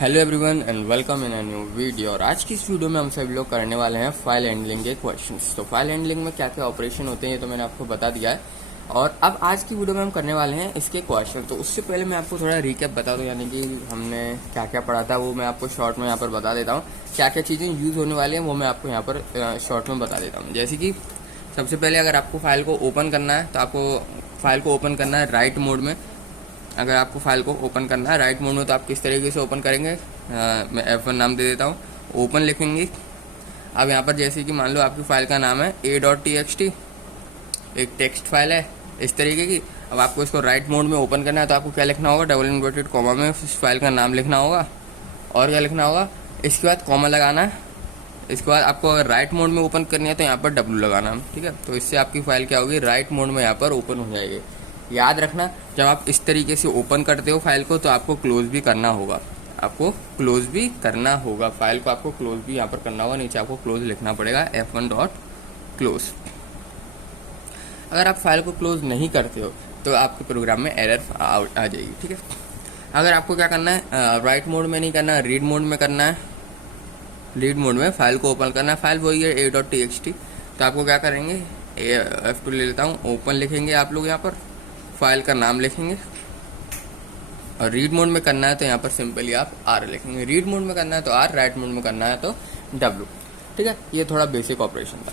Hello everyone and welcome in a new video. और आज की इस वीडियो में हम सभी लोग करने वाले हैं फाइल हैंडलिंग के क्वेश्चंस। तो फाइल हैंडलिंग में क्या क्या ऑपरेशन होते हैं ये तो मैंने आपको बता दिया है, और अब आज की वीडियो में हम करने वाले हैं इसके क्वेश्चन। तो उससे पहले मैं आपको थोड़ा रिकैप बता दूं, यानी कि हमने क्या क्या पढ़ा था वो मैं आपको शॉर्ट में यहाँ पर बता देता हूँ। क्या क्या चीज़ें यूज़ होने वाली हैं वो मैं आपको यहाँ पर शॉर्ट में बता देता हूँ। जैसे कि सबसे पहले अगर आपको फाइल को ओपन करना है तो आपको फाइल को ओपन करना है राइट मोड में। अगर आपको फाइल को ओपन करना है राइट मोड में तो आप किस तरीके से ओपन करेंगे, मैं F1 नाम दे देता हूँ, ओपन लिखेंगे। अब यहाँ पर जैसे कि मान लो आपकी फाइल का नाम है a.txt, एक टेक्स्ट फाइल है इस तरीके की। अब आपको इसको राइट मोड में ओपन करना है तो आपको क्या लिखना होगा, डबल इन्वर्टेड कॉमा में इस फाइल का नाम लिखना होगा, और क्या लिखना होगा, इसके बाद कॉमा लगाना है। इसके बाद आपको अगर राइट मोड में ओपन करनी है तो यहाँ पर W लगाना है, ठीक है। तो इससे आपकी फाइल क्या होगी, राइट मोड में यहाँ पर ओपन हो जाएगी। याद रखना, जब आप इस तरीके से ओपन करते हो फाइल को तो आपको क्लोज भी करना होगा, आपको क्लोज भी करना होगा फाइल को, आपको क्लोज भी यहाँ पर करना होगा। नीचे आपको क्लोज लिखना पड़ेगा, F1.close। अगर आप फाइल को क्लोज नहीं करते हो तो आपके प्रोग्राम में एरर आ जाएगी, ठीक है। अगर आपको क्या करना है, राइट मोड में नहीं करना है, रीड मोड में करना है। रीड मोड में फाइल को ओपन करना है, फाइल वही है a.txt। तो आपको क्या करेंगे, F2 ले लेता हूँ, ओपन लिखेंगे आप लोग, यहाँ पर फाइल का नाम लिखेंगे। और रीड मोड में करना है तो यहाँ पर सिंपली आप R लिखेंगे। रीड मोड में करना है तो R, राइट मोड में करना है तो W, ठीक है। ये थोड़ा बेसिक ऑपरेशन था।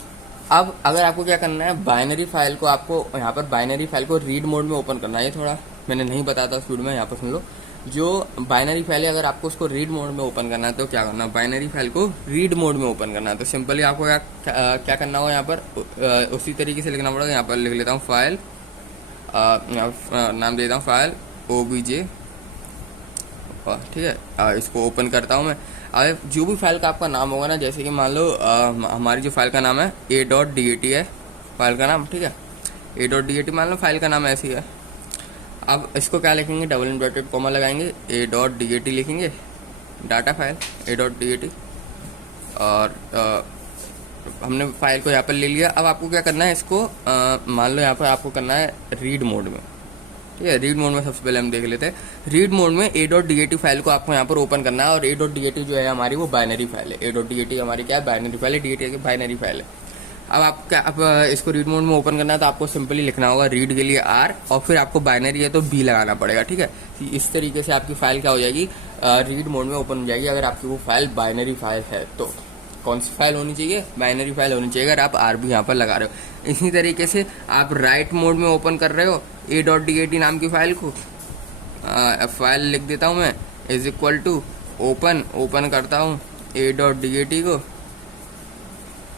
अब अगर आपको क्या करना है, बाइनरी फाइल को आपको यहाँ पर बाइनरी फाइल को रीड मोड में ओपन करना है। ये थोड़ा मैंने नहीं बताया था उस वीडियो में, यहाँ पर सुन लो। जो बाइनरी फाइल है अगर आपको उसको रीड मोड में ओपन करना है तो क्या करना है, बाइनरी फाइल को रीड मोड में ओपन करना है तो सिंपली आपको क्या करना होगा, यहाँ पर उसी तरीके से लिखना पड़ेगा। यहाँ पर लिख लेता हूँ फाइल, नाम देता हूँ फाइल OBJ, ठीक है। इसको ओपन करता हूँ मैं। अब जो भी फाइल का आपका नाम होगा ना, जैसे कि मान लो हमारी जो फाइल का नाम है a.dat है फाइल का नाम, ठीक है। a.dat मान लो फाइल का नाम ऐसी है। अब इसको क्या लिखेंगे, डबल इन्वर्टेड कॉमा लगाएंगे, a.dat लिखेंगे, डाटा फाइल a.dat। और हमने फाइल को यहाँ पर ले लिया। अब आपको क्या करना है, इसको मान लो यहाँ पर आपको करना है रीड मोड में, ठीक है। रीड मोड में सबसे पहले हम देख लेते हैं। रीड मोड में a.dat फाइल को आपको यहाँ पर ओपन करना है। और a.dat जो है हमारी वो बाइनरी फाइल है, a.dat हमारी क्या है, बाइनरी फाइल है, dat की बाइनरी फाइल है। अब आप क्या, अब इसको रीड मोड में ओपन करना है तो आपको सिंपली लिखना होगा रीड के लिए R, और फिर आपको बाइनरी है तो B लगाना पड़ेगा, ठीक है। इस तरीके से आपकी फाइल क्या हो जाएगी, रीड मोड में ओपन हो जाएगी। अगर आपकी वो फाइल बाइनरी फाइल है तो कौन सी फाइल होनी चाहिए, बाइनरी फाइल होनी चाहिए, अगर आप R भी यहाँ पर लगा रहे हो। इसी तरीके से आप राइट मोड में ओपन कर रहे हो a.dat नाम की फाइल को, फाइल लिख देता हूँ मैं, इज इक्वल टू ओपन करता हूँ a.dat को,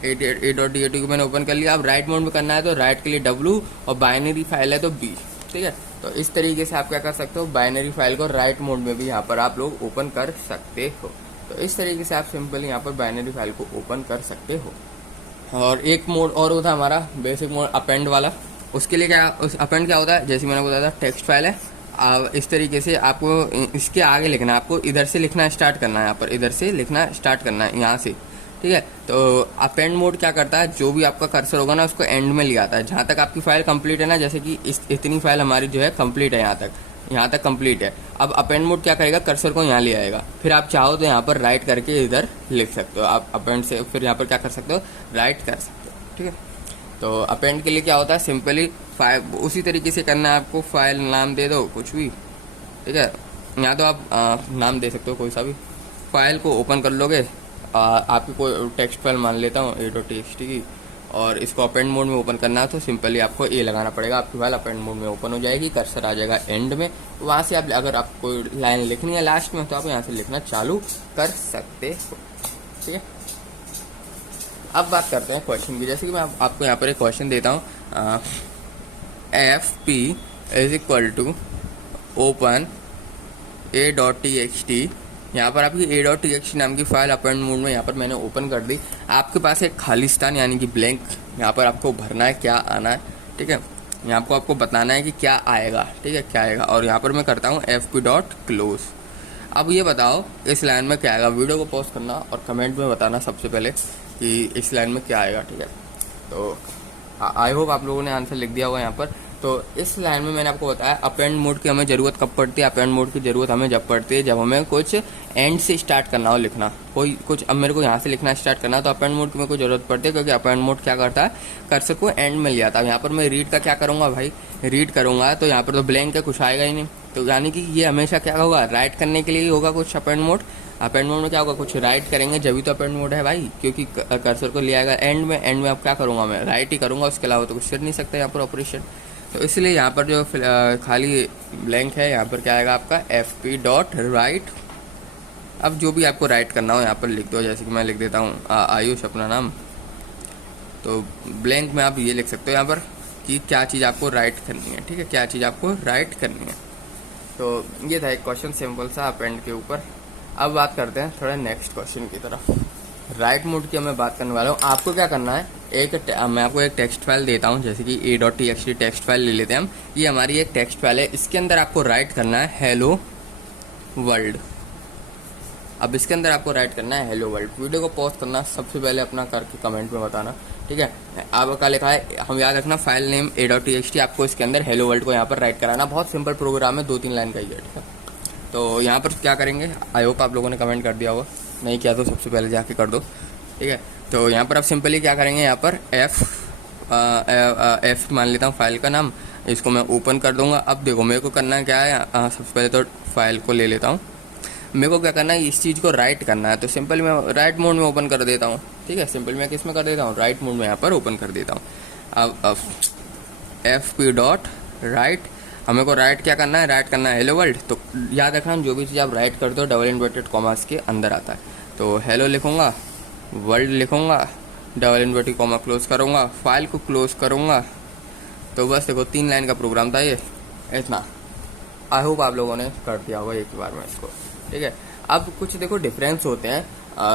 a.dat को मैंने ओपन कर लिया। अब राइट मोड में करना है तो राइट के लिए W, और बाइनरी फाइल है तो B, ठीक है। तो इस तरीके से आप क्या कर सकते हो, बाइनरी फाइल को राइट मोड में भी यहाँ पर आप लोग ओपन कर सकते हो। तो इस तरीके से आप सिंपली यहाँ पर बाइनरी फाइल को ओपन कर सकते हो। और एक मोड और होता है हमारा बेसिक मोड, अपेंड वाला। उसके लिए क्या, उस अपेंड क्या होता है, जैसे मैंने बताया था टेक्स्ट फाइल है। अब इस तरीके से आपको इसके आगे लिखना है, आपको इधर से लिखना स्टार्ट करना है, यहाँ पर इधर से लिखना स्टार्ट करना है यहाँ से, ठीक है। तो अपेंड मोड क्या करता है, जो भी आपका कर्सर होगा ना उसको एंड में ले आता है, जहाँ तक आपकी फाइल कंप्लीट है ना। जैसे कि इतनी फाइल हमारी जो है कंप्लीट है, यहाँ तक कंप्लीट है। अब अपेंड मोड क्या करेगा, कर्सर को यहाँ ले आएगा। फिर आप चाहो तो यहाँ पर राइट करके इधर लिख सकते हो, आप अपेंड से फिर यहाँ पर क्या कर सकते हो, राइट कर सकते हो, ठीक है। तो अपेंड के लिए क्या होता है, सिंपली फाइल उसी तरीके से करना है आपको। फाइल नाम दे दो कुछ भी, ठीक है। यहाँ तो आप नाम दे सकते हो कोई सा भी। फाइल को ओपन कर लोगे, आपकी कोई टेक्स्ट फाइल मान लेता हूँ a.txt की, और इसको अपेंड मोड में ओपन करना है तो सिंपली आपको A लगाना पड़ेगा। आपकी फाइल अपेंड मोड में ओपन हो जाएगी, कर्सर आ जाएगा एंड में। वहाँ से आप अगर आप कोई लाइन लिखनी है लास्ट में तो आप यहाँ से लिखना चालू कर सकते हो, ठीक है। अब बात करते हैं क्वेश्चन की। जैसे कि मैं आपको यहाँ पर एक क्वेश्चन देता हूँ, FP is equal to open a.txt। यहाँ पर आपकी a.txt नाम की फाइल अपेंड मोड में यहाँ पर मैंने ओपन कर दी। आपके पास एक खालिस्तान यानी कि ब्लैंक यहाँ पर आपको भरना है, क्या आना है, ठीक है। यहाँ पर आपको बताना है कि क्या आएगा, ठीक है, क्या आएगा। और यहाँ पर मैं करता हूँ fp.close। अब ये बताओ इस लाइन में क्या आएगा। वीडियो को पॉज करना और कमेंट में बताना सबसे पहले कि इस लाइन में क्या आएगा, ठीक है। तो आई होप आप लोगों ने आंसर लिख दिया होगा यहाँ पर। तो इस लाइन में मैंने आपको बताया अपेंड मोड की हमें ज़रूरत कब पड़ती है। अपेंड मोड की ज़रूरत हमें जब पड़ती है जब हमें कुछ एंड से स्टार्ट करना हो लिखना, कोई कुछ अब मेरे को यहाँ से लिखना स्टार्ट करना तो अपेंड मोड की मेरे को ज़रूरत पड़ती है, क्योंकि अपेंड मोड क्या करता है, कर्सर को एंड में ले आता है। यहाँ पर मैं रीड का क्या करूँगा भाई, रीड करूँगा तो यहाँ पर तो ब्लैंक है, कुछ आएगा ही नहीं। तो यानी कि ये हमेशा क्या होगा, राइट करने के लिए ही होगा कुछ अपेंड मोड। अपेंड मोड में क्या होगा, कुछ राइट करेंगे जब भी तो अपेंड मोड है भाई, क्योंकि कर्सर को ले आएगा एंड में। एंड में अब क्या करूँगा मैं, राइट ही करूँगा, उसके अलावा तो कुछ कर नहीं सकता यहाँ पर ऑपरेशन। तो इसलिए यहाँ पर जो खाली ब्लैंक है यहाँ पर क्या आएगा आपका fp डॉट राइट। अब जो भी आपको राइट करना हो यहाँ पर लिख दो, जैसे कि मैं लिख देता हूँ आयुष अपना नाम। तो ब्लैंक में आप ये लिख सकते हो यहाँ पर कि क्या चीज़ आपको राइट करनी है, ठीक है, क्या चीज़ आपको राइट करनी है। तो ये था एक क्वेश्चन सिंपल सा अपेंड के ऊपर। अब बात करते हैं थोड़ा नेक्स्ट क्वेश्चन की तरफ। राइट मोड की मैं बात करने वाला हूँ। आपको क्या करना है, मैं आपको एक टेक्स्ट फाइल देता हूँ, जैसे कि a.txt टेक्स्ट फाइल ले लेते हैं हम। ये हमारी एक टेक्स्ट फाइल है, इसके अंदर आपको राइट करना है हेलो वर्ल्ड। अब इसके अंदर आपको राइट करना है हेलो वर्ल्ड। वीडियो को पॉज करना, सबसे पहले अपना करके कमेंट में बताना, ठीक है। आपका लिखा है, हम याद रखना फाइल नेम a.txt, आपको इसके अंदर हेलो वर्ल्ड को यहाँ पर राइट कराना। बहुत सिंपल प्रोग्राम है, 2-3 लाइन का ही है, ठीक है। तो यहाँ पर क्या करेंगे, आई होप आप लोगों ने कमेंट कर दिया होगा, नहीं किया तो सबसे पहले जाके कर दो, ठीक है। तो यहाँ पर आप सिंपली क्या करेंगे, यहाँ पर एफ मान लेता हूँ फाइल का नाम, इसको मैं ओपन कर दूंगा। अब देखो मेरे को करना क्या है, सबसे पहले तो फाइल को ले लेता हूँ। मेरे को क्या करना है, इस चीज़ को राइट करना है, तो सिंपल मैं राइट मोड में ओपन कर देता हूँ, ठीक है। सिंपल मैं किस में कर देता हूँ, राइट मोड में यहाँ पर ओपन कर देता हूँ। अब fp डॉट राइट, हमें को राइट क्या करना है, राइट करना है हेलो वर्ल्ड। तो याद रखना जो भी चीज़ आप राइट करते हो डबल इन्वर्टेड कॉमास के अंदर आता है। तो हेलो लिखूंगा, वर्ल्ड लिखूंगा, डबल इन्वर्टेड कॉमा क्लोज करूंगा, फाइल को क्लोज करूंगा। तो बस देखो 3 लाइन का प्रोग्राम था ये, इतना। आई होप आप लोगों ने कर दिया होगा एक बार में इसको, ठीक है। अब कुछ देखो डिफरेंस होते हैं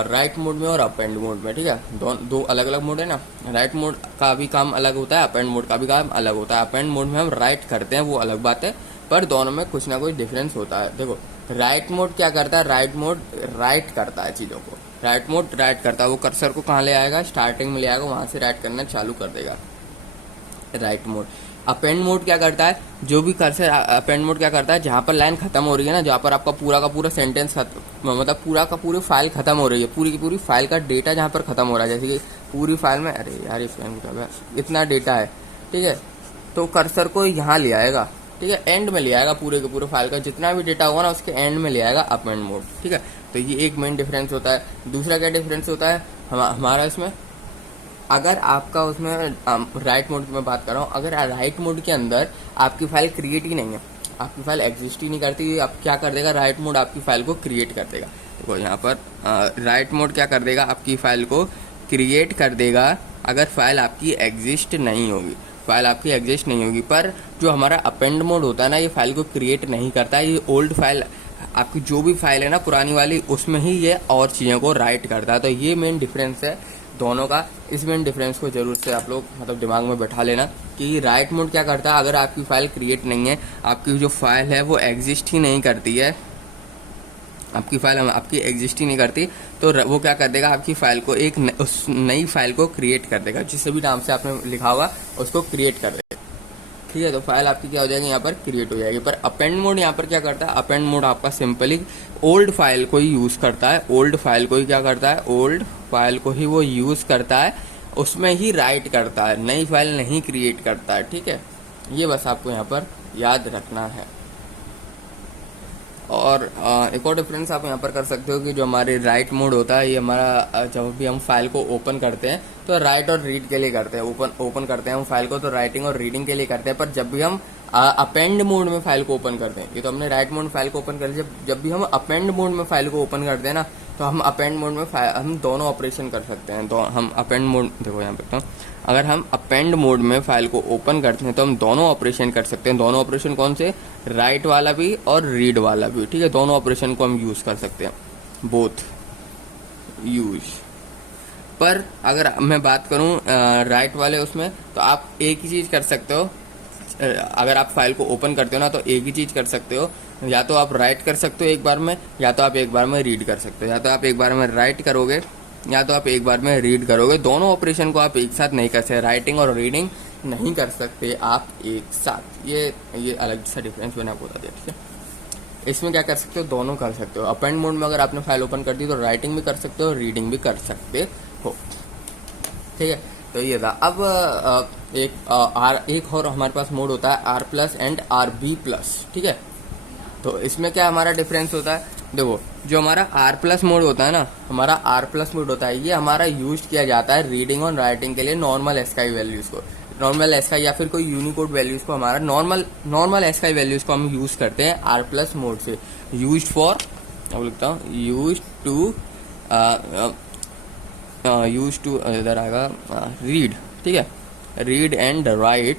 राइट मोड में और अपेंड मोड में, ठीक है। दो अलग अलग मोड है ना। राइट मोड का भी काम अलग होता है, अपेंड मोड का भी काम अलग होता है। अपेंड मोड में हम राइट करते हैं, वो अलग बात है, पर दोनों में कुछ ना कुछ डिफरेंस होता है। देखो राइट मोड क्या करता है, राइट मोड राइट करता है चीज़ों को, राइट मोड राइट करता है। वो कर्सर को कहाँ ले आएगा, स्टार्टिंग में ले आएगा, वहाँ से राइट करना चालू कर देगा राइट मोड। अपेंड मोड क्या करता है, जो भी कर्सर, अपेंड मोड क्या करता है, जहाँ पर लाइन खत्म हो रही है ना, जहाँ पर आपका पूरा का पूरा सेंटेंस मतलब पूरा का पूरी फाइल खत्म हो रही है, पूरी की पूरी फाइल का डेटा जहाँ पर खत्म हो रहा है, जैसे कि पूरी फाइल में, अरे यार इस इतना डेटा है, ठीक है। तो कर्सर को यहाँ ले आएगा, ठीक है, एंड में ले आएगा, पूरे के पूरे फाइल का जितना भी डेटा होगा ना उसके एंड में ले आएगा अपेंड मोड, ठीक है। तो ये एक मेन डिफरेंस होता है। दूसरा क्या डिफरेंस होता है हमारा इसमें, अगर आपका उसमें राइट मोड की मैं बात कर रहा हूँ, अगर राइट मोड के अंदर आपकी फाइल क्रिएट ही नहीं है, आपकी फाइल एग्जिस्ट ही नहीं करती, आप क्या कर देगा, राइट मोड आपकी फाइल को क्रिएट कर देगा। देखो यहाँ पर राइट मोड क्या कर देगा, आपकी फाइल को क्रिएट कर देगा अगर फाइल आपकी एग्जिस्ट नहीं होगी, फाइल आपकी एग्जिस्ट नहीं होगी। पर जो हमारा अपेंड मोड होता है ना, ये फाइल को क्रिएट नहीं करता है, ये ओल्ड फाइल, आपकी जो भी फाइल है ना पुरानी वाली, उसमें ही ये और चीज़ों को राइट करता है। तो ये मेन डिफरेंस है दोनों का। इस मेन डिफरेंस को जरूर से आप लोग मतलब दिमाग में बैठा लेना कि राइट मोड क्या करता है, अगर आपकी फाइल क्रिएट नहीं है, आपकी जो फाइल है वो एग्जिस्ट ही नहीं करती है, आपकी फाइल आपकी एग्जिस्ट ही नहीं करती, तो वो क्या कर देगा, आपकी फाइल को एक उस नई फाइल को क्रिएट कर देगा, जिस भी नाम से आपने लिखा होगा उसको क्रिएट कर देगा, ठीक है। तो फाइल आपकी क्या हो जाएगी, यहाँ पर क्रिएट हो जाएगी। पर अपेंड मोड यहाँ पर क्या करता है, अपेंड मोड आपका सिंपली ओल्ड फाइल को ही यूज करता है, ओल्ड फाइल को ही क्या करता है, ओल्ड फाइल को ही वो यूज करता है, उसमें ही राइट करता है, नई फाइल नहीं क्रिएट करता है, ठीक है। ये बस आपको यहाँ पर याद रखना है। और एक और डिफरेंस आप यहाँ पर कर सकते हो कि जो हमारे राइट मोड होता है, ये हमारा जब भी हम फाइल को ओपन करते हैं तो राइट और रीड के लिए करते हैं, ओपन करते हैं हम फाइल को तो राइटिंग और रीडिंग के लिए करते हैं। पर जब भी हम अपेंड मोड में फाइल को ओपन करते हैं, ये तो हमने राइट मोड में फाइल को ओपन कर लिया, जब भी हम अपेंड मोड में फाइल को ओपन करते हैं ना, तो हम अपेंड मोड में हम दोनों ऑपरेशन कर सकते हैं। तो हम अपेंड मोड, देखो यहाँ पे अगर हम अपेंड मोड में फाइल को ओपन करते हैं तो हम दोनों ऑपरेशन कर सकते हैं। दोनों ऑपरेशन कौन से, राइट वाला भी और रीड वाला भी, ठीक है। दोनों ऑपरेशन को हम यूज कर सकते हैं, बोथ यूज। पर अगर मैं बात करूं राइट वाले उसमें, तो आप एक ही चीज कर सकते हो, अगर आप फाइल को ओपन करते हो ना तो एक ही चीज कर सकते हो, या तो आप राइट कर सकते हो एक बार में, या तो आप एक बार में रीड कर सकते हो। या तो आप एक बार में राइट करोगे या तो आप एक बार में रीड करोगे, दोनों ऑपरेशन को आप एक साथ नहीं कर सकते। राइटिंग और रीडिंग नहीं कर सकते आप एक साथ। ये अलग सा डिफरेंस मैंने आपको बता दिया, ठीक है। इसमें क्या कर सकते हो, दोनों कर सकते हो। अपेंड मोड में अगर आपने फाइल ओपन कर दी तो राइटिंग भी कर सकते हो, रीडिंग भी कर सकते हो, ठीक है। तो ये था। अब एक और हमारे पास मोड होता है R plus and R B plus, ठीक है। तो इसमें क्या हमारा डिफरेंस होता है, देखो जो हमारा आर प्लस मोड होता है ना, हमारा आर प्लस मोड होता है, ये हमारा यूज किया जाता है रीडिंग और राइटिंग के लिए नॉर्मल एसकाई वैल्यूज को, नॉर्मल एसकाई या फिर कोई यूनिकोड वैल्यूज को, हमारा नॉर्मल एसकाई वैल्यूज को हम यूज करते हैं आर प्लस मोड से। यूज फॉर, अब लिखता हूँ, यूज टू इधर आएगा रीड, ठीक है, read and right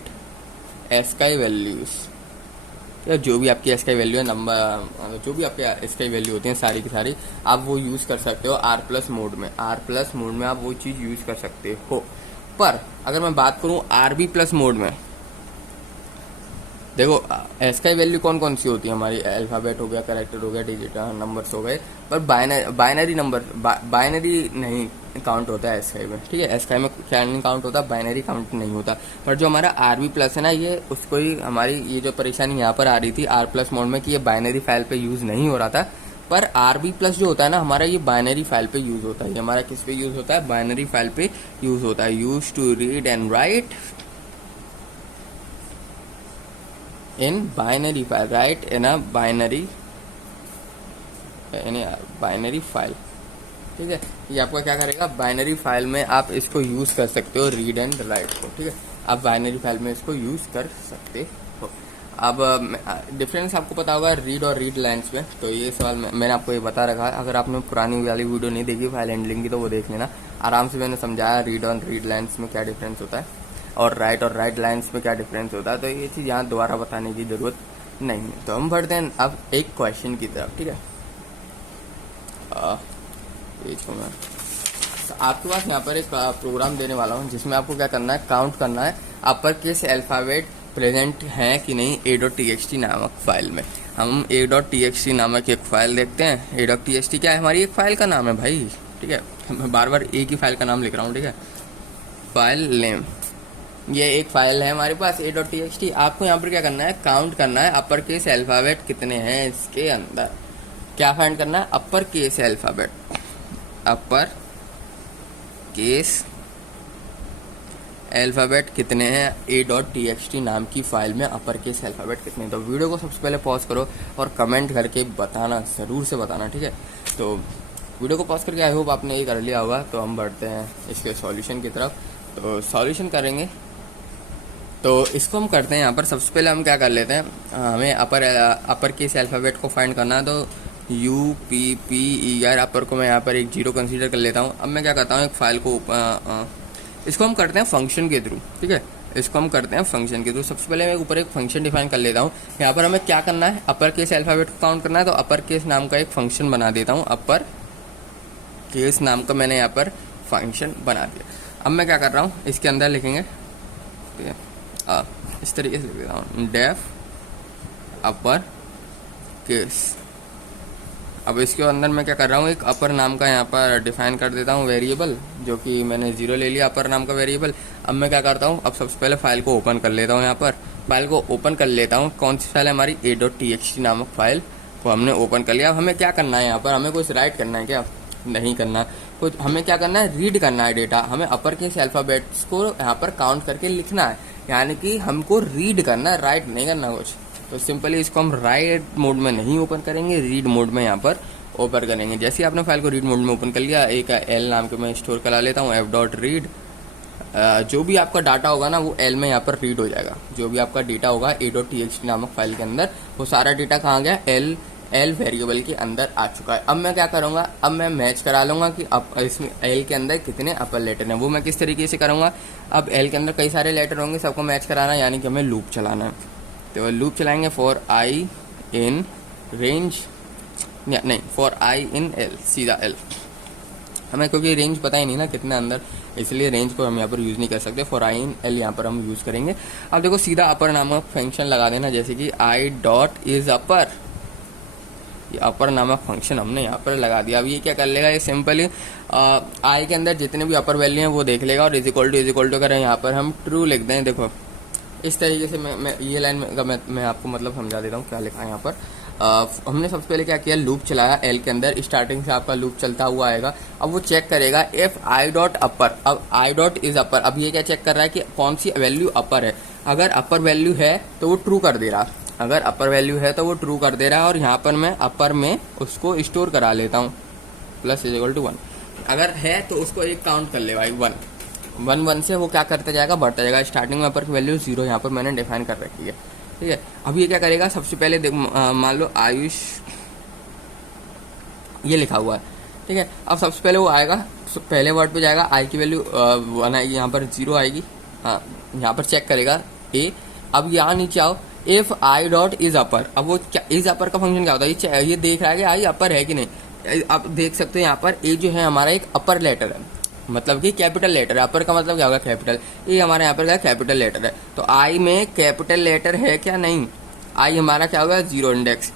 ASCII values, या जो भी आपकी एसकाई वैल्यू है, नंबर जो भी आपके एसकाई वैल्यू होती हैं सारी की सारी, आप वो यूज कर सकते हो आर प्लस मोड में। आर प्लस मोड में आप वो चीज यूज कर सकते हो। पर अगर मैं बात करूं आरबी प्लस मोड में, देखो एसकाई वैल्यू कौन कौन सी होती है हमारी, अल्फाबेट हो गया, कैरेक्टर हो गया, डिजिट नंबर्स हो गए, पर बाइनरी नंबर, बाइनरी नहीं काउंट होता है एसकाई में, ठीक है। एसकाई में क्या नहीं काउंट होता, बाइनरी काउंट नहीं होता। पर जो हमारा आरबी प्लस है ना, ये उसको ही हमारी ये जो परेशानी यहाँ पर आ रही थी आर प्लस मोड में कि ये बाइनरी फाइल पे यूज नहीं हो रहा था, पर आरबी प्लस जो होता है ना हमारा, ये बाइनरी फाइल पे यूज होता है। ये हमारा किस पे यूज होता है, बाइनरी फाइल पे यूज होता है। Use to read and write in binary file, write in a binary file, ठीक है। ये आपका क्या करेगा, बाइनरी फाइल में आप इसको यूज कर सकते हो, रीड एंड राइट को, ठीक है। आप बाइनरी फाइल में इसको यूज कर सकते हो। अब डिफरेंस आपको पता होगा रीड और रीड लाइन्स में, तो ये सवाल मैंने आपको ये बता रखा है। अगर आपने पुरानी वाली वीडियो नहीं देखी फाइल हैंडलिंग की तो वो देख लेना, आराम से मैंने समझाया रीड और रीड लाइन्स में क्या डिफरेंस होता है और राइट लाइन्स में क्या डिफरेंस होता है। तो ये चीज़ यहाँ दोबारा बताने की जरूरत नहीं है। तो हम बढ़ते हैं अब एक क्वेश्चन की तरफ, ठीक है। पेज को मैं आपके पास यहाँ पर एक प्रोग्राम देने वाला हूँ जिसमें आपको क्या करना है, काउंट करना है अपर केस अल्फाबेट प्रेजेंट है कि नहीं a.txt नामक फाइल में। हम a.txt नामक एक फाइल देखते हैं। a.txt क्या है, हमारी एक फाइल का नाम है भाई, ठीक है। मैं बार बार एक ही फाइल का नाम लिख रहा हूँ, ठीक है। फाइल नेम, ये एक फाइल है हमारे पास a.txt। आपको यहाँ पर क्या करना है, काउंट करना है अपर केस अल्फाबेट कितने हैं इसके अंदर। क्या फाइंड करना है, upper case alphabet, upper case alphabet कितने हैं a.txt नाम की फाइल में, अपर केस अल्फाबेट कितने। तो वीडियो को सबसे पहले पॉज करो और कमेंट करके बताना, ज़रूर से बताना, ठीक है। तो वीडियो को पॉज करके आई होप आपने ये कर लिया होगा। तो हम बढ़ते हैं इसके सॉल्यूशन की तरफ। तो सॉल्यूशन करेंगे, तो इसको हम करते हैं यहाँ पर। सबसे पहले हम क्या कर लेते हैं, हमें अपर केस अल्फाबेट को फाइंड करना है। तो UPPER अपर को मैं यहाँ पर एक 0 कंसीडर कर लेता हूँ। अब मैं क्या करता हूँ, एक फाइल को इसको हम करते हैं फंक्शन के थ्रू, ठीक है। इसको हम करते हैं फंक्शन के थ्रू। सबसे पहले मैं ऊपर एक फंक्शन डिफाइन कर लेता हूँ। यहाँ पर हमें क्या करना है, अपर केस अल्फाबेट को काउंट करना है। तो अपर केस नाम का एक फंक्शन बना देता हूँ, अपर केस नाम का मैंने यहाँ पर फंक्शन बना दिया। अब मैं क्या कर रहा हूँ, इसके अंदर लिखेंगे, ठीक है, इस तरीके से लिख देता हूँ, डेफ अपर केस। अब इसके अंदर मैं क्या कर रहा हूँ, एक अपर नाम का यहाँ पर डिफाइन कर देता हूँ वेरिएबल, जो कि मैंने 0 ले लिया अपर नाम का वेरिएबल। अब मैं क्या करता हूँ, अब सबसे पहले फाइल को ओपन कर लेता हूँ। यहाँ पर फाइल को ओपन कर लेता हूँ। कौन सी फाइल है हमारी, a.txt नामक फाइल को हमने ओपन कर लिया। अब हमें क्या करना है, यहाँ पर हमें कुछ राइट करना है क्या, नहीं करना कुछ। हमें क्या करना है, रीड करना है डेटा। हमें अपर केस अल्फाबेट्स को यहाँ पर काउंट करके लिखना है, यानी कि हमको रीड करना है, राइट नहीं करना कुछ। तो सिंपली इसको हम राइट मोड में नहीं ओपन करेंगे, रीड मोड में यहाँ पर ओपन करेंगे। जैसे ही आपने फाइल को रीड मोड में ओपन कर लिया, एक एल नाम के मैं स्टोर करा लेता हूँ, f.read। जो भी आपका डाटा होगा ना वो एल में यहाँ पर रीड हो जाएगा। जो भी आपका डेटा होगा a.txt नामक फाइल के अंदर, वो सारा डेटा कहाँ गया, एल वेरिएबल के अंदर आ चुका है। अब मैं क्या करूँगा, अब मैं मैच करा लूँगा कि इसमें एल के अंदर कितने अपर लेटर हैं। वो मैं किस तरीके से करूँगा, अब एल के अंदर कई सारे लेटर होंगे, सबको मैच कराना, यानी कि हमें लूप चलाना है। तो लूप चलाएंगे फॉर आई इन रेंज, नहीं फॉर आई इन एल, सीधा एल। हमें क्योंकि रेंज पता ही नहीं ना कितने अंदर, इसलिए रेंज को हम यहाँ पर यूज़ नहीं कर सकते। फॉर आई इन एल यहाँ पर हम यूज़ करेंगे। अब देखो सीधा अपर नामक फंक्शन लगा देना, जैसे कि आई डॉट इज अपर, अपर नामक फंक्शन हमने यहाँ पर लगा दिया। अब ये क्या कर लेगा, ये सिंपली आई के अंदर जितने भी अपर वैल्यू हैं वो देख लेगा और इज इक्वल टू करें यहाँ पर हम ट्रू लिख दें। देखो इस तरीके से मैं ये लाइन मैं आपको मतलब समझा देता हूँ क्या लिखा है यहाँ पर। हमने सबसे पहले क्या किया, लूप चलाया एल के अंदर, स्टार्टिंग से आपका लूप चलता हुआ आएगा। अब वो चेक करेगा इफ आई डॉट अपर, अब आई डॉट इज अपर। अब ये क्या चेक कर रहा है कि कौन सी वैल्यू अपर है। अगर अपर वैल्यू है तो वो ट्रू कर दे रहा, अगर अपर वैल्यू है तो वो ट्रू कर दे रहा है। और यहाँ पर मैं अपर में उसको स्टोर करा लेता हूँ, प्लस इज इक्वल टू 1। अगर है तो उसको एक काउंट कर ले भाई 1 से वो क्या करता जाएगा, बढ़ता जाएगा। स्टार्टिंग में अपर की वैल्यू 0 यहाँ पर मैंने डिफाइन कर रखी है, ठीक है। अब ये क्या करेगा, सबसे पहले मान लो आयुष ये लिखा हुआ है, ठीक है। अब सबसे पहले वो आएगा, पहले वर्ड पे जाएगा, आई की वैल्यू 1 आएगी, यहाँ पर 0 आएगी। हाँ, यहाँ पर चेक करेगा ए। अब यहाँ नीचे आओ, if I dot is upper. अब वो क्या, इज अपर का फंक्शन क्या होता है, ये देख रहा है कि आई अपर है कि नहीं। आप देख सकते हो यहाँ पर ए जो है हमारा एक अपर लेटर है, मतलब कि कैपिटल लेटर है। अपर का मतलब क्या होगा, कैपिटल। ये हमारे यहाँ पर क्या कैपिटल लेटर है, तो आई में कैपिटल लेटर है क्या, नहीं। आई हमारा क्या होगा, 0 इंडेक्स।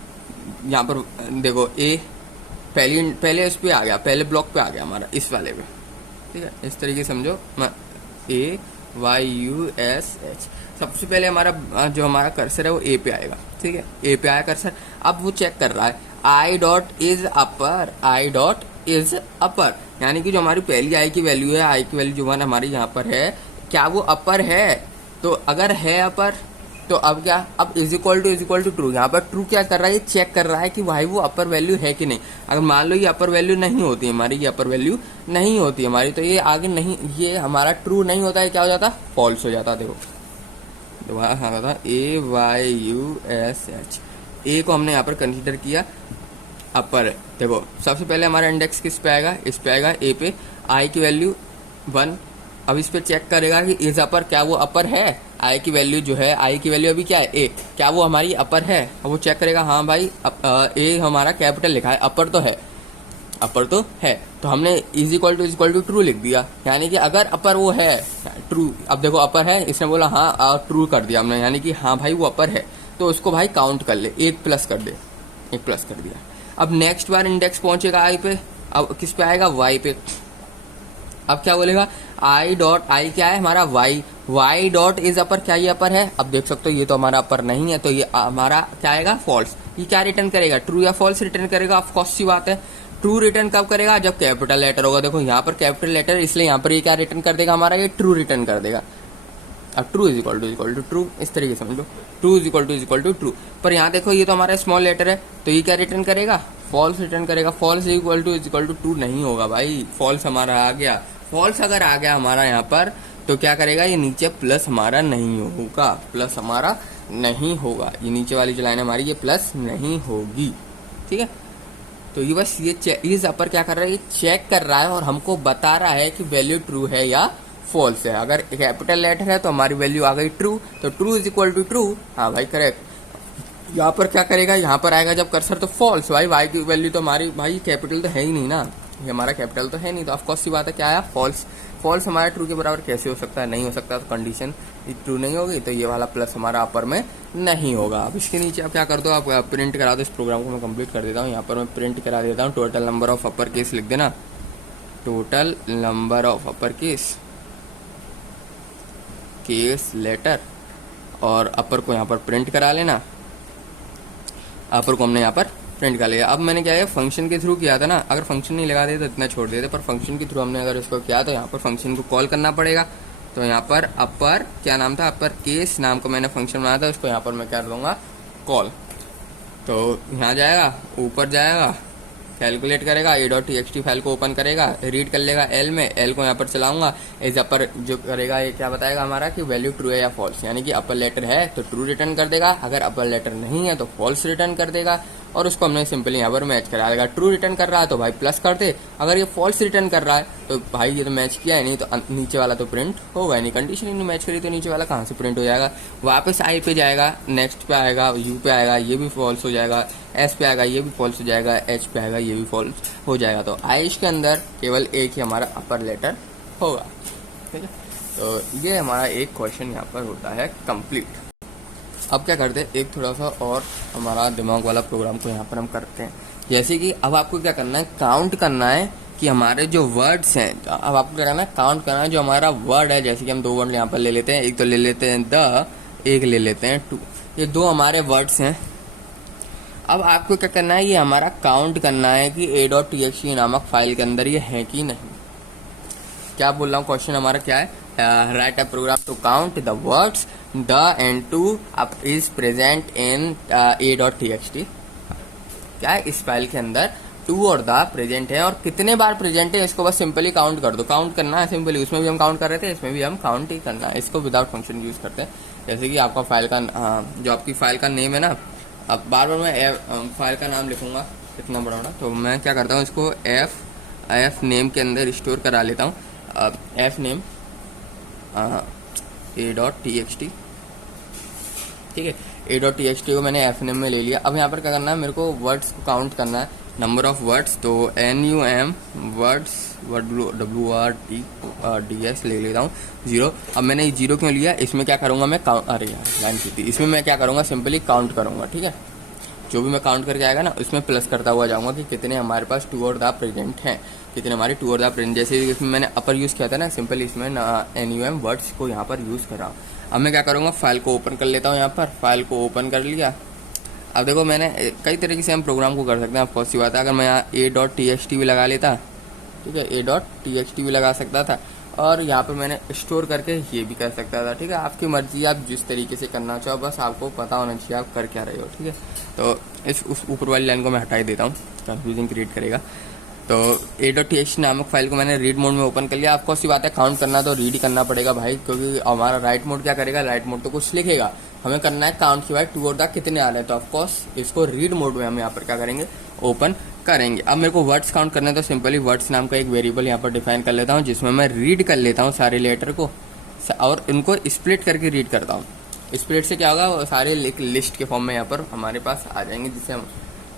यहाँ पर देखो ए पहले इस पे आ गया, पहले ब्लॉक पे आ गया हमारा, इस वाले पे, ठीक है। इस तरीके समझो, AYUSH। सबसे पहले हमारा जो हमारा कर्सर है वो ए पे आएगा, ठीक है। ए पे आया कर्सर। अब वो चेक कर रहा है I dot is upper, I dot is upper, यानी कि जो हमारी पहली आई की वैल्यू है, आई की वैल्यू जो 1 हमारी यहाँ पर है, क्या वो अपर है। तो अगर है अपर तो अब क्या, अब इज इक्वल टू ट्रू। यहाँ पर ट्रू क्या कर रहा है, ये चेक कर रहा है कि भाई वो अपर वैल्यू है कि नहीं। अगर मान लो ये अपर वैल्यू नहीं होती हमारी, ये अपर वैल्यू नहीं होती हमारी, तो ये आगे नहीं, ये हमारा ट्रू नहीं होता है, क्या हो जाता, फॉल्स हो जाता। देखो दोबारा था AYUSH, ए को हमने यहाँ पर कंसीडर किया अपर। देखो सबसे पहले हमारा इंडेक्स किस पे आएगा, इस पे आएगा, ए पे। आई की वैल्यू 1। अब इस पे चेक करेगा कि इज अपर, क्या वो अपर है। आई की वैल्यू जो है, आई की वैल्यू अभी क्या है, ए, क्या वो हमारी अपर है। अब वो चेक करेगा, हाँ भाई ए हमारा कैपिटल लिखा है, अपर तो है, अपर तो है। तो हमने इज इक्वल टू ट्रू लिख दिया, यानी कि अगर अपर वो है ट्रू। अब देखो अपर है, इसने बोला हाँ, ट्रू कर दिया हमने, यानी कि हाँ भाई वो अपर है, तो उसको भाई काउंट कर ले, 1 प्लस कर दे, 1 प्लस कर दिया। अब नेक्स्ट बार इंडेक्स पहुंचेगा आई पे, अब किस पे आएगा, वाई पे। अब क्या बोलेगा, आई डॉट, आई क्या है हमारा, वाई डॉट इज अपर, क्या ये अपर है। अब देख सकते हो ये तो हमारा अपर नहीं है, तो ये हमारा क्या आएगा, फॉल्स। ये क्या रिटर्न करेगा, ट्रू या फॉल्स रिटर्न करेगा। ऑफ कोर्स सी बात है, ट्रू रिटर्न कब करेगा, जब कैपिटल लेटर होगा। देखो यहाँ पर कैपिटल लेटर, इसलिए यहाँ पर ये क्या रिटर्न कर देगा हमारा, ये ट्रू रिटर्न कर देगा। अब true is equal to true, इस तरीके से समझ लो, true is equal to true. पर यहाँ देखो ये तो हमारा स्मॉल लेटर है, तो ये क्या रिटर्न करेगा, फॉल्स रिटर्न करेगा। False is equal to true नहीं होगा भाई, फॉल्स हमारा आ गया। फॉल्स अगर आ गया हमारा यहाँ पर, तो क्या करेगा, ये नीचे प्लस हमारा नहीं होगा, प्लस हमारा नहीं होगा। ये नीचे वाली जो लाइन हमारी, ये प्लस नहीं होगी, ठीक है। तो ये बस ये इज अपर क्या कर रहा है, ये चेक कर रहा है और हमको बता रहा है कि वैल्यू ट्रू है या फॉल्स है। अगर कैपिटल लेटर है तो हमारी वैल्यू आ गई ट्रू, तो true is equal to true, हाँ भाई करेक्ट। यहाँ पर क्या करेगा, यहाँ पर आएगा जब कर्सर, तो फॉल्स। भाई वाई की वैल्यू तो हमारी, भाई कैपिटल तो है ही नहीं ना, ये हमारा कैपिटल तो है नहीं, तो ऑफकोर्स सी बात है क्या आया, फॉल्स। फॉल्स हमारा ट्रू के बराबर कैसे हो सकता है, नहीं हो सकता। तो कंडीशन ट्रू नहीं होगी, तो ये वाला प्लस हमारा अपर में नहीं होगा। अब इसके नीचे आप क्या कर दो, आप प्रिंट करा दो। इस प्रोग्राम को मैं कंप्लीट कर देता हूँ, यहाँ पर मैं प्रिंट करा देता हूँ। Total number of upper case लिख देना, total number of upper case letter, और अपर को यहाँ पर प्रिंट करा लेना। अपर को हमने यहाँ पर प्रिंट कर लिया। अब मैंने क्या है, फंक्शन के थ्रू किया था ना, अगर फंक्शन नहीं लगा दे तो इतना छोड़ देते, पर फंक्शन के थ्रू हमने अगर इसको किया तो यहाँ पर फंक्शन को कॉल करना पड़ेगा। तो यहाँ पर अपर क्या नाम था, अपर केस नाम का मैंने फंक्शन बनाया था, उसको यहाँ पर मैं कर दूंगा कॉल। तो यहाँ जाएगा, ऊपर जाएगा, कैलकुलेट करेगा, a.txt फाइल को ओपन करेगा, रीड कर लेगा एल में, एल को यहाँ पर चलाऊंगा। इस अपर जो करेगा ये क्या बताएगा हमारा कि वैल्यू ट्रू है या फॉल्स, यानी कि अपर लेटर है तो ट्रू रिटर्न कर देगा, अगर अपर लेटर नहीं है तो फॉल्स रिटर्न कर देगा। और उसको हमने सिंपली यहाँ पर मैच करा देगा। ट्रू रिटर्न कर रहा है तो भाई प्लस कर दे, अगर ये फॉल्स रिटर्न कर रहा है तो भाई ये तो मैच किया है नहीं, तो नीचे वाला तो प्रिंट होगा नहीं। कंडीशन ही नहीं मैच करी तो नीचे वाला कहाँ से प्रिंट हो जाएगा। वापस आई पे जाएगा, नेक्स्ट पे आएगा, यू पे आएगा, ये भी फॉल्स हो जाएगा, एस पे आएगा, ये भी फॉल्स हो जाएगा, एच पे आएगा, ये भी फॉल्स हो जाएगा। तो आइश के अंदर केवल एक ही हमारा अपर लेटर होगा, ठीक है। तो ये हमारा एक क्वेश्चन यहाँ पर होता है कंप्लीट। अब क्या करते हैं, एक थोड़ा सा और हमारा दिमाग वाला प्रोग्राम को यहाँ पर हम करते हैं। जैसे कि अब आपको क्या करना है, काउंट करना है कि हमारे जो वर्ड्स हैं, अब आपको क्या करना है, काउंट करना है जो हमारा वर्ड है। जैसे कि हम 2 वर्ड यहाँ पर ले लेते हैं, एक तो ले लेते हैं द, एक ले लेते हैं टू, ये 2 हमारे वर्ड्स हैं। अब आपको क्या करना है, ये हमारा काउंट करना है कि a.txt नामक फाइल के अंदर ये है कि नहीं। क्या बोल रहा हूँ, क्वेश्चन हमारा क्या है, write a program to count the words the end to up is present in a.txt। क्या है, इस फाइल के अंदर टू और द प्रेजेंट है, और कितने बार प्रेजेंट है इसको बस सिंपली काउंट कर दो। काउंट करना है सिंपली, उसमें भी हम काउंट कर रहे थे, इसमें भी हम काउंट ही करना है। इसको विदाउट फंक्शन यूज करते हैं। जैसे कि आपका फाइल का जो आपकी फाइल का नेम है ना, अब बार बार मैं फाइल का नाम लिखूंगा कितना बड़ा होना, तो मैं क्या करता हूँ, इसको एफ नेम के अंदर स्टोर करा लेता हूँ। एफ नेम a.txt, ठीक है, a.txt को मैंने एफ नेम में ले लिया। अब यहाँ पर क्या करना है, मेरे को वर्ड्स को काउंट करना है, नंबर ऑफ वर्ड्स, तो NUM वर्ड्स WRDS ले लेता हूँ 0। अब मैंने 0 क्यों लिया, इसमें क्या करूँगा मैं, अरे यार लाइन की थी, इसमें मैं क्या करूँगा, सिंपली काउंट करूँगा। ठीक है, जो भी मैं काउंट करके आएगा ना, उसमें प्लस करता हुआ जाऊँगा कि कितने हमारे पास टू और द प्रेजेंट हैं, कितने हमारे टू और द प्रेजेंट। जैसे इसमें मैंने अपर यूज़ किया था ना, सिंपल इसमें NUM वर्ड्स को यहाँ पर यूज़ कर रहा हूँ। अब मैं क्या करूँगा, फाइल को ओपन कर लेता हूँ। यहाँ पर फाइल को ओपन कर लिया। अब देखो, मैंने कई तरीके से हम प्रोग्राम को कर सकते हैं। ऑफकोर्स सी बात है, अगर मैं यहाँ a.txt भी लगा लेता, ठीक है, a.txt भी लगा सकता था, और यहाँ पे मैंने स्टोर करके ये भी कर सकता था। ठीक है, आपकी मर्जी, आप जिस तरीके से करना चाहो, बस आपको पता होना चाहिए आप कर क्या रहे हो। ठीक है, तो उस ऊपर वाली लाइन को मैं हटा ही देता हूँ, कंफ्यूजन क्रिएट करेगा। तो a.txt नामक फाइल को मैंने रीड मोड में ओपन कर लिया। आपको सी बात है, काउंट करना तो रीड ही करना पड़ेगा भाई, क्योंकि हमारा राइट मोड क्या करेगा, राइट मोड तो कुछ लिखेगा, हमें करना है काउंट की भाई टू और द कितने आ रहे हैं। तो ऑफकोर्स इसको रीड मोड में हम यहाँ पर क्या करेंगे, ओपन करेंगे। अब मेरे को वर्ड्स काउंट करने, तो सिंपली वर्ड्स नाम का एक वेरिएबल यहाँ पर डिफाइन कर लेता हूँ, जिसमें मैं रीड कर लेता हूँ सारे लेटर को, और इनको स्प्लिट करके रीड करता हूँ। स्प्लिट से क्या होगा, सारे लिस्ट के फॉर्म में यहाँ पर हमारे पास आ जाएंगे, जिससे हम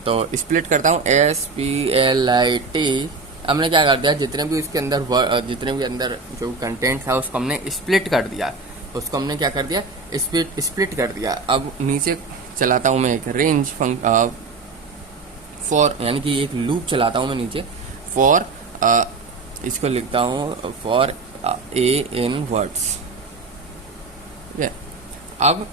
तो स्प्लिट करता हूँ SPLIT। हमने क्या कर दिया, जितने भी उसके अंदर जितने भी अंदर जो कंटेंट था उसको हमने स्प्लिट कर दिया, उसको हमने क्या कर दिया, स्प्लिट कर दिया। अब नीचे चलाता हूँ मैं एक रेंज फॉर, यानी कि एक लूप चलाता हूँ मैं नीचे, फॉर इसको लिखता हूँ फॉर A in वर्ड्स। ठीक है, अब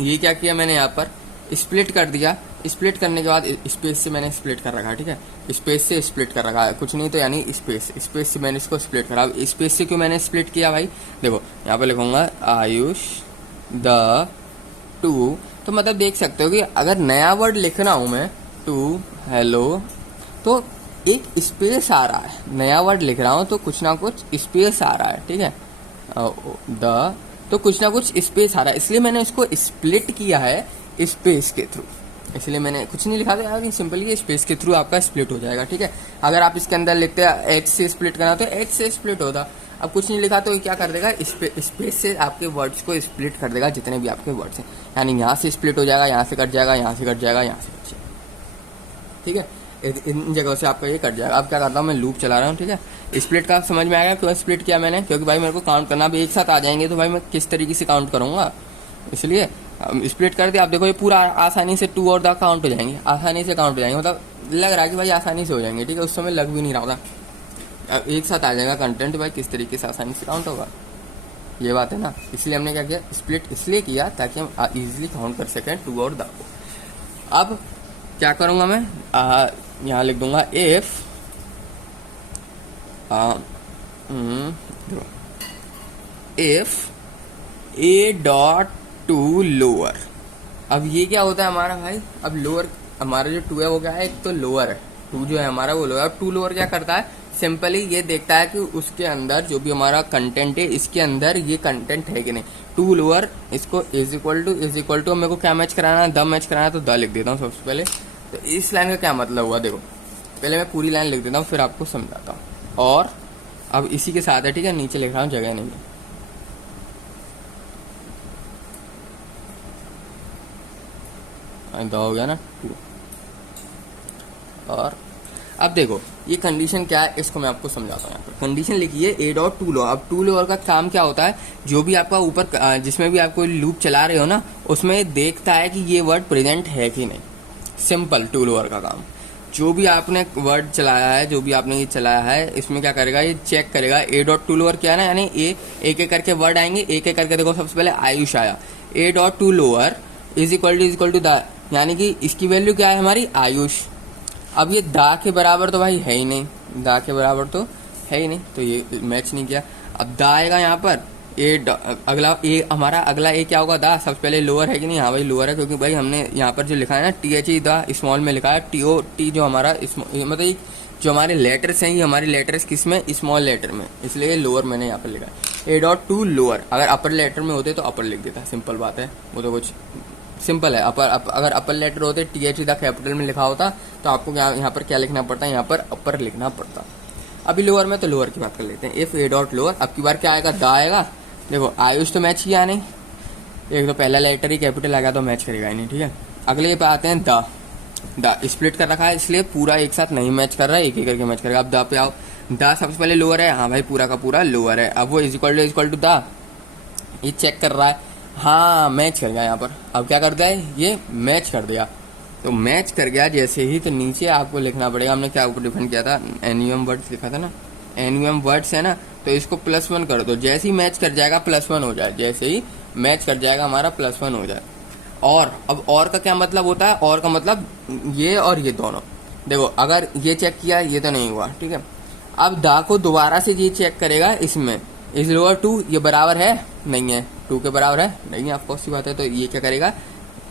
ये क्या किया मैंने, यहाँ पर स्प्लिट कर दिया। स्प्लिट करने के बाद स्पेस से मैंने स्प्लिट कर रखा है। ठीक है, स्पेस से स्प्लिट कर रखा है, कुछ नहीं तो यानी स्पेस से मैंने इसको स्प्लिट करा। स्पेस से क्यों मैंने स्प्लिट किया भाई, देखो यहाँ पे लिखूंगा आयुष द टू, तो मतलब देख सकते हो कि अगर नया वर्ड लिख रहा हूं मैं, टू हेलो, तो एक स्पेस आ रहा है। नया वर्ड लिख रहा हूं तो कुछ ना कुछ स्पेस आ रहा है। ठीक है, द तो कुछ ना कुछ स्पेस आ रहा है, इसलिए मैंने इसको स्प्लिट किया है स्पेस के थ्रू। इसलिए मैंने कुछ नहीं लिखा था यार, सिंपली स्पेस के थ्रू आपका स्प्लिट हो जाएगा। ठीक है, अगर आप इसके अंदर लिखते H से स्प्लिट करना तो H से स्प्लिट होता। अब कुछ नहीं लिखा तो क्या कर देगा, स्पेस से आपके वर्ड्स को स्प्लिट कर देगा, जितने भी आपके वर्ड्स हैं। यानी यहाँ से स्प्लिट हो जाएगा, यहाँ से कट जाएगा, यहाँ से कट जाएगा, यहाँ से कट जाएगा। ठीक है, इन जगहों से आपका ये कट जाएगा। अब क्या करता हूँ, मैं लूप चला रहा हूँ। ठीक है, स्प्लिट का समझ में आएगा क्यों स्प्लिट किया मैंने, क्योंकि भाई मेरे को काउंट करना भी एक साथ आ जाएंगे, तो भाई मैं किस तरीके से काउंट करूंगा, इसलिए स्प्लिट कर दिया। आप देखो ये पूरा आसानी से टू और द काउंट हो जाएंगे, आसानी से काउंट हो जाएंगे, मतलब लग रहा है कि भाई आसानी से हो जाएंगे। ठीक है, उस समय लग भी नहीं रहा होता, एक साथ आ जाएगा कंटेंट, भाई किस तरीके से आसानी से काउंट होगा, ये बात है ना। इसलिए हमने क्या किया, स्प्लिट इसलिए किया ताकि हम इजीली काउंट कर सकें टू और द को। अब क्या करूंगा मैं, यहाँ लिख दूंगा इफ A.to लोअर। अब ये क्या होता है हमारा भाई, अब लोअर हमारा जो टू है वो क्या है, एक तो लोअर है, टू जो है हमारा वो लोअर। अब टू लोअर क्या करता है, सिंपली ये देखता है कि उसके अंदर जो भी हमारा कंटेंट है, इसके अंदर ये कंटेंट है कि नहीं। टू लोअर इसको इज इक्वल टू मेरे को क्या मैच कराना है, द मैच कराना है, तो द लिख देता हूँ सबसे पहले। तो इस लाइन का क्या मतलब हुआ, देखो पहले मैं पूरी लाइन लिख देता हूँ, फिर आपको समझाता हूँ। और अब इसी के साथ है, ठीक है, नीचे लिख रहा हूँ, जगह नहीं है। द हो गया ना टू। और अब देखो ये कंडीशन क्या है, इसको मैं आपको समझाता हूँ। यहाँ पर कंडीशन लिखिए A.to लोअर। अब टू लोअर का काम क्या होता है, जो भी आपका ऊपर जिसमें भी आप कोई लूप चला रहे हो ना, उसमें देखता है कि ये वर्ड प्रेजेंट है कि नहीं। सिंपल टू लोअर का काम। जो भी आपने वर्ड चलाया है, जो भी आपने ये चलाया है, इसमें क्या करेगा, ये चेक करेगा ए डॉट टू लोअर क्या है ना, यानी ए एक एक करके वर्ड आएंगे, एक एक करके। देखो सबसे पहले आयुष आया, a dot to lower is equal to the, यानी कि इसकी वैल्यू क्या है हमारी, आयुष। अब ये दा के बराबर तो भाई है ही नहीं, दा के बराबर तो है ही नहीं, तो ये मैच नहीं किया। अब दा आएगा यहाँ पर, अगला ए हमारा अगला ए क्या होगा, दा। सबसे पहले लोअर है कि नहीं, हाँ भाई लोअर है, क्योंकि भाई हमने यहाँ पर जो लिखा है ना THE दा स्मॉल में लिखा है, TOT जो हमारा मतलब जो हमारे लेटर्स हैं, ये हमारे लेटर्स किस में, स्मॉल लेटर में, इसलिए लोअर मैंने यहाँ पर लिखा है। ए डॉट टू लोअर, अगर अपर लेटर में होते तो अपर लिख देता, सिंपल बात है, वो तो कुछ सिंपल है। अगर अपर लेटर होते, THE दा कैपिटल में लिखा होता, तो आपको यहाँ पर क्या लिखना पड़ता है, यहाँ पर अपर लिखना पड़ता। अभी लोअर में, तो लोअर की बात कर लेते हैं। इफ ए डॉट लोअर, अब की बार क्या आएगा, दा आएगा। देखो आयुष तो मैच किया नहीं, एक तो पहला लेटर ही कैपिटल आ गया तो मैच करेगा ही नहीं, ठीक है। अगले पे आते हैं दा। दा स्प्लिट कर रखा है, इसलिए पूरा एक साथ नहीं मैच कर रहा है, एक एक करके मैच करेगा। अब दा पे आओ, दा सबसे पहले लोअर है, हाँ भाई पूरा का पूरा लोअर है। अब वो इज इक्वल टू दा, ये चेक कर रहा है, हाँ मैच कर गया यहाँ पर। अब क्या करता है, ये मैच कर दिया, तो मैच कर गया जैसे ही, तो नीचे आपको लिखना पड़ेगा, हमने क्या ऊपर डिफाइन किया था, एनयूएम वर्ड्स लिखा था ना, एनयूएम वर्ड्स है ना, तो इसको +1 कर दो। जैसे ही मैच कर जाएगा +1 हो जाए, जैसे ही मैच कर जाएगा हमारा +1 हो जाए। और अब और का क्या मतलब होता है, और का मतलब ये और ये दोनों। देखो अगर ये चेक किया, ये तो नहीं हुआ, ठीक है। अब दा को दोबारा से ये चेक करेगा, इसमें इज लोअर टू, ये बराबर है, नहीं है, 2 के बराबर है, नहीं है, ऑफकोर्स की बात है। तो ये क्या करेगा,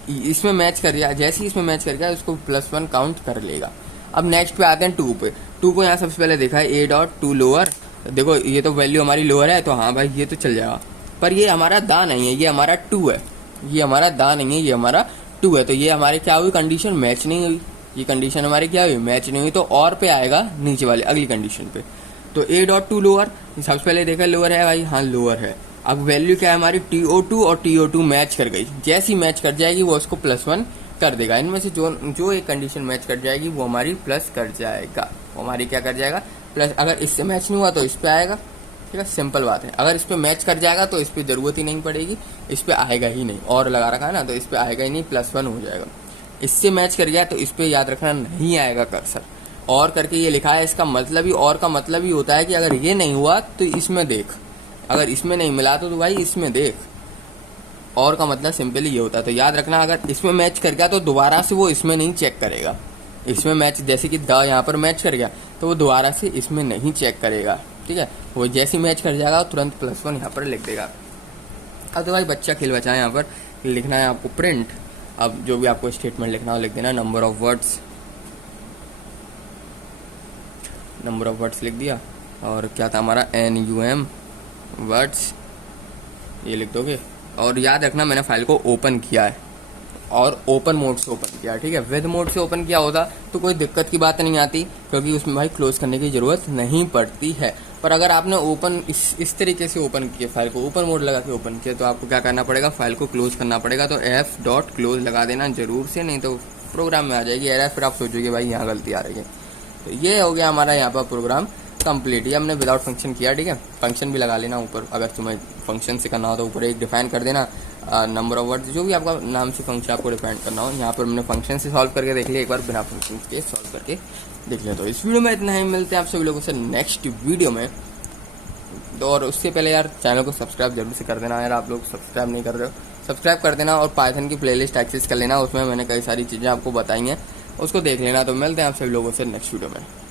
इसमें मैच कर दिया, जैसे ही इसमें मैच कर गया उसको +1 काउंट कर लेगा। अब नेक्स्ट पे आते हैं 2 पे। 2 को यहाँ सबसे पहले देखा है, ए डॉट टू लोअर। देखो ये तो वैल्यू हमारी लोअर है, तो हाँ भाई ये तो चल जाएगा, पर ये हमारा दा नहीं है, ये हमारा 2 है, ये हमारा दा नहीं है, ये हमारा 2 है। तो ये हमारे क्या हुई, कंडीशन मैच नहीं हुई, ये कंडीशन हमारी क्या हुई, मैच नहीं हुई। तो और पे आएगा नीचे वाले अगली कंडीशन पे। तो ए डॉट टू लोअर, सबसे पहले देखा लोअर है भाई, हाँ लोअर है। अब वैल्यू क्या है हमारी, TO2 और TO2 मैच कर गई, जैसी मैच कर जाएगी वो उसको +1 कर देगा। इनमें से जो एक कंडीशन मैच कर जाएगी वो हमारी प्लस कर जाएगा, वो हमारी क्या कर जाएगा, प्लस। अगर इससे मैच नहीं हुआ तो इस पे आएगा, ठीक है, सिंपल बात है। अगर इस पे मैच कर जाएगा तो इस पे जरूरत ही नहीं पड़ेगी, इस पे आएगा ही नहीं, और लगा रखा है ना, तो इस पे आएगा ही नहीं, +1 हो जाएगा। इससे मैच कर गया तो इस पे याद रखना नहीं आएगा कर्सर, और करके ये लिखा है, इसका मतलब ही, और का मतलब ही होता है कि अगर ये नहीं हुआ तो इसमें देख, अगर इसमें नहीं मिला तो भाई इसमें देख, और का मतलब सिंपली ये होता है। तो याद रखना, अगर इसमें मैच कर गया तो दोबारा से वो इसमें नहीं चेक करेगा, इसमें मैच, जैसे कि द यहाँ पर मैच कर गया तो वो दोबारा से इसमें नहीं चेक करेगा, ठीक है। वो जैसे मैच कर जाएगा तुरंत +1 यहाँ पर लिख देगा। अब तो भाई बच्चा खेल बचा है, यहाँ पर लिखना है आपको प्रिंट। अब जो भी आपको स्टेटमेंट लिखना हो लिख देना, नंबर ऑफ वर्ड्स लिख दिया, और क्या था हमारा, NUM वर्ड्स, ये लिख दोगे। और याद रखना मैंने फाइल को ओपन किया है, और ओपन मोड से ओपन किया, ठीक है। विद मोड से ओपन किया होता तो कोई दिक्कत की बात नहीं आती, क्योंकि उसमें भाई क्लोज करने की जरूरत नहीं पड़ती है। पर अगर आपने ओपन इस तरीके से ओपन किया, फाइल को ओपन मोड लगा के ओपन किया, तो आपको क्या करना पड़ेगा, फाइल को क्लोज करना पड़ेगा। तो f.close लगा देना जरूर से, नहीं तो प्रोग्राम में आ जाएगी एरर, फिर आप सोचोगे भाई यहाँ गलती आ रही है। तो ये हो गया हमारा यहाँ पर प्रोग्राम कंप्लीट। ये हमने विदाउट फंक्शन किया, ठीक है। फंक्शन भी लगा लेना ऊपर, अगर तुम्हें फंक्शन से करना हो तो ऊपर एक डिफाइन कर देना, नंबर ऑफ वर्ड्स, जो भी आपका नाम से फंक्शन आपको डिफाइन करना हो। यहाँ पर हमने फंक्शन से सॉल्व करके देख लिया, एक बार बिना फंक्शन के सॉल्व करके देख लिया। तो इस वीडियो में इतना ही, मिलते हैं आप सभी लोगों से नेक्स्ट वीडियो में। और उससे पहले यार चैनल को सब्सक्राइब जरूर से कर देना, यार आप लोग सब्सक्राइब नहीं कर रहे हो, सब्सक्राइब कर देना। और पाइथन की प्लेलिस्ट एक्सेस कर लेना, उसमें मैंने कई सारी चीज़ें आपको बताई हैं, उसको देख लेना। तो मिलते हैं आप सभी लोगों से नेक्स्ट वीडियो में।